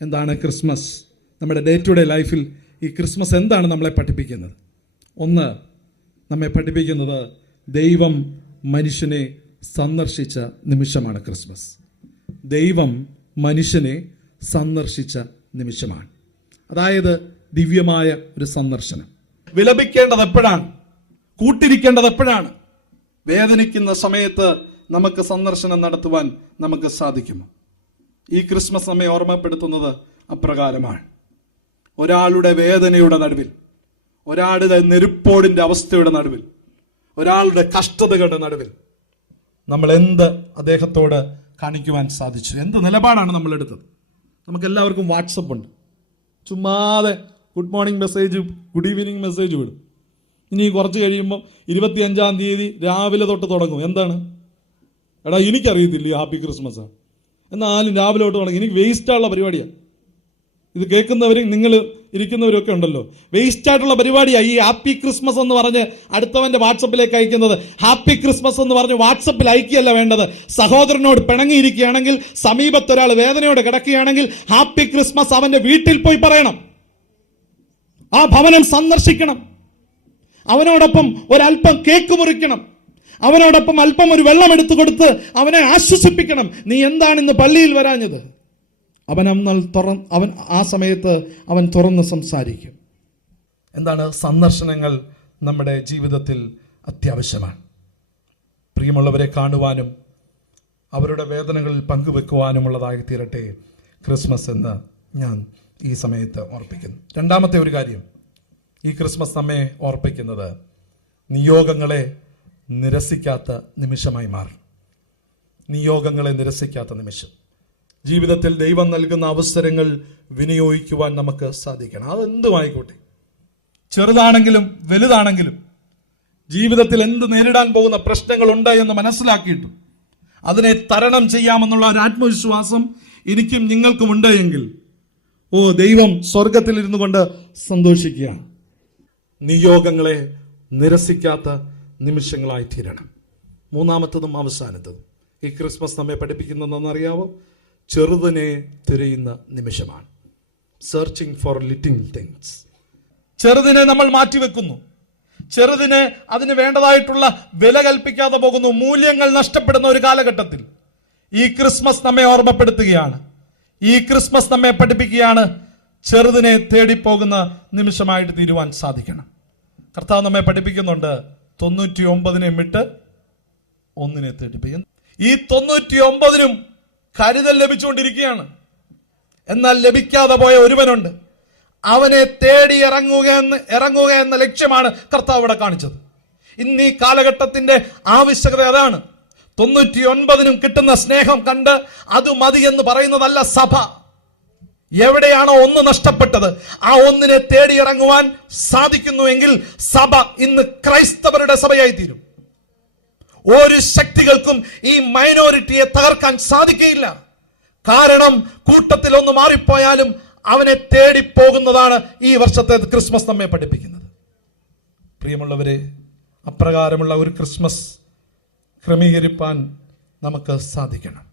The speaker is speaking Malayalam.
എന്താണ് ക്രിസ്മസ്? നമ്മുടെ ഡേ ടു ഡേ ലൈഫിൽ ഈ ക്രിസ്മസ് എന്താണ് നമ്മളെ പഠിപ്പിക്കുന്നത്? ഒന്ന്, നമ്മെ പഠിപ്പിക്കുന്നത് ദൈവം മനുഷ്യനെ സന്ദർശിച്ച നിമിഷമാണ് ക്രിസ്മസ്. ദൈവം മനുഷ്യനെ സന്ദർശിച്ച നിമിഷമാണ്. അതായത് ദിവ്യമായ ഒരു സന്ദർശനം. വിലപിക്കേണ്ടത് എപ്പോഴാണ്? കൂട്ടിരിക്കേണ്ടത് എപ്പോഴാണ്? വേദനിക്കുന്ന സമയത്ത് നമുക്ക് സന്ദർശനം നടത്തുവാൻ നമുക്ക് സാധിക്കുമോ? ഈ ക്രിസ്മസ് നമ്മെ ഓർമ്മപ്പെടുത്തുന്നത് അപ്രകാരമാണ്. ഒരാളുടെ വേദനയുടെ നടുവിൽ, ഒരാളുടെ നെരുപ്പോടിന്റെ അവസ്ഥയുടെ നടുവിൽ, ഒരാളുടെ കഷ്ടതകളുടെ നടുവിൽ നമ്മൾ എന്ത് അദ്ദേഹത്തോട് കാണിക്കുവാൻ സാധിച്ചു? എന്ത് നിലപാടാണ് നമ്മൾ എടുത്തത്? നമുക്ക് എല്ലാവർക്കും വാട്സപ്പ് ഉണ്ട്. ചുമ്മാതെ good morning message, good evening message വിടും. ഇനി കുറച്ച് കഴിയുമ്പോൾ 25-ാം തീയതി രാവിലെ തൊട്ട് തുടങ്ങും. എന്താണ്? എടാ എനിക്കറിയത്തില്ല ഹാപ്പി ക്രിസ്മസ് ആണ്, എന്നാലും രാവിലെ തൊട്ട് തുടങ്ങി. എനിക്ക് വേസ്റ്റായുള്ള പരിപാടിയാണ്. ഇത് കേൾക്കുന്നവരും നിങ്ങൾ ഇരിക്കുന്നവരും ഒക്കെ ഉണ്ടല്ലോ, വേസ്റ്റ് ആയിട്ടുള്ള പരിപാടിയാണ് ഈ ഹാപ്പി ക്രിസ്മസ് എന്ന് പറഞ്ഞ് അടുത്തവന്റെ വാട്സപ്പിലേക്ക് അയക്കുന്നത്. ഹാപ്പി ക്രിസ്മസ് എന്ന് പറഞ്ഞ് വാട്സപ്പിൽ അയക്കുകയല്ല വേണ്ടത്. സഹോദരനോട് പിണങ്ങിയിരിക്കുകയാണെങ്കിൽ, സമീപത്തൊരാൾ വേദനയോട് കിടക്കുകയാണെങ്കിൽ ഹാപ്പി ക്രിസ്മസ് അവന്റെ വീട്ടിൽ പോയി പറയണം. ആ ഭവനം സന്ദർശിക്കണം. അവനോടൊപ്പം ഒരല്പം കേക്ക് മുറിക്കണം. അവനോടൊപ്പം അല്പം ഒരു വെള്ളം എടുത്തു കൊടുത്ത് അവനെ ആശ്വസിപ്പിക്കണം. നീ എന്താണ് ഇന്ന് പള്ളിയിൽ വരാഞ്ഞത്? അവൻ ആ സമയത്ത് അവൻ തുറന്ന് സംസാരിക്കും. എന്താണ്? സന്ദർശനങ്ങൾ നമ്മുടെ ജീവിതത്തിൽ അത്യാവശ്യമാണ്. പ്രിയമുള്ളവരെ കാണുവാനും അവരുടെ വേദനകളിൽ പങ്കുവെക്കുവാനുമുള്ളതായി തീരട്ടെ ക്രിസ്മസ് എന്ന് ഞാൻ ഈ സമയത്ത് ഓർപ്പിക്കുന്നു. രണ്ടാമത്തെ ഒരു കാര്യം, ഈ ക്രിസ്മസ് നമ്മെ ഓർപ്പിക്കുന്നത് നിയോഗങ്ങളെ നിരസിക്കാത്ത നിമിഷമായി മാറും. നിയോഗങ്ങളെ നിരസിക്കാത്ത നിമിഷം. ജീവിതത്തിൽ ദൈവം നൽകുന്ന അവസരങ്ങൾ വിനിയോഗിക്കുവാൻ നമുക്ക് സാധിക്കണം. അതെന്തുമായിക്കോട്ടെ, ചെറുതാണെങ്കിലും വലുതാണെങ്കിലും, ജീവിതത്തിൽ എന്ത് നേരിടാൻ പോകുന്ന പ്രശ്നങ്ങളുണ്ട് എന്ന് മനസ്സിലാക്കിയിട്ടും അതിനെ തരണം ചെയ്യാമെന്നുള്ള ഒരു ആത്മവിശ്വാസം എനിക്കും നിങ്ങൾക്കും ഉണ്ട് എങ്കിൽ, ദൈവം സ്വർഗത്തിൽ ഇരുന്നു കൊണ്ട് സന്തോഷിക്കുകയാണ്. നിയോഗങ്ങളെ നിരസിക്കാത്ത നിമിഷങ്ങളായി തീരണം. മൂന്നാമത്തതും അവസാനത്തതും ഈ ക്രിസ്മസ് നമ്മെ പഠിപ്പിക്കുന്നതെന്നറിയാവോ? ചെറുതിനെ തിരയുന്ന നിമിഷമാണ്. Searching for little things. ചെറുതിനെ നമ്മൾ മാറ്റിവെക്കുന്നു. ചെറുതിനെ അതിന് വേണ്ടതായിട്ടുള്ള വില കൽപ്പിക്കാതെ പോകുന്നു. മൂല്യങ്ങൾ നഷ്ടപ്പെടുന്ന ഒരു കാലഘട്ടത്തിൽ ഈ ക്രിസ്മസ് നമ്മെ ഓർമ്മപ്പെടുത്തുകയാണ്. ഈ ക്രിസ്മസ് നമ്മെ പഠിപ്പിക്കുകയാണ് ചെറുതിനെ തേടിപ്പോകുന്ന നിമിഷമായിട്ട് തീരുവാൻ സാധിക്കണം. കർത്താവ് നമ്മെ പഠിപ്പിക്കുന്നുണ്ട് 99 വിട്ട് 1 തേടിപ്പോയി. ഈ 99 കരുതൽ ലഭിച്ചുകൊണ്ടിരിക്കുകയാണ്. എന്നാൽ ലഭിക്കാതെ പോയ ഒരുവനുണ്ട്. അവനെ തേടി ഇറങ്ങുക എന്ന ലക്ഷ്യമാണ് കർത്താവ് ഇവിടെ കാണിച്ചത്. ഇന്ന് ഈ കാലഘട്ടത്തിന്റെ ആവശ്യകത അതാണ്. 99 കിട്ടുന്ന സ്നേഹം കണ്ട് അത് മതി എന്ന് പറയുന്നതല്ല സഭ. എവിടെയാണോ 1 നഷ്ടപ്പെട്ടത്, ആ 1 തേടി ഇറങ്ങുവാൻ സാധിക്കുന്നുവെങ്കിൽ സഭ ഇന്ന് ക്രൈസ്തവരുടെ സഭയായി തീരും. ഒരു ശക്തികൾക്കും ഈ മൈനോറിറ്റിയെ തകർക്കാൻ സാധിക്കുകയില്ല. കാരണം കൂട്ടത്തിൽ ഒന്ന് മാറിപ്പോയാലും അവനെ തേടി പോകുന്നതാണ് ഈ വർഷത്തെ ക്രിസ്മസ് നമ്മെ പഠിപ്പിക്കുന്നത്. പ്രിയമുള്ളവരെ, അപ്രകാരമുള്ള ഒരു ക്രിസ്മസ് ക്രമീകരിപ്പാൻ നമുക്ക് സാധിക്കണം.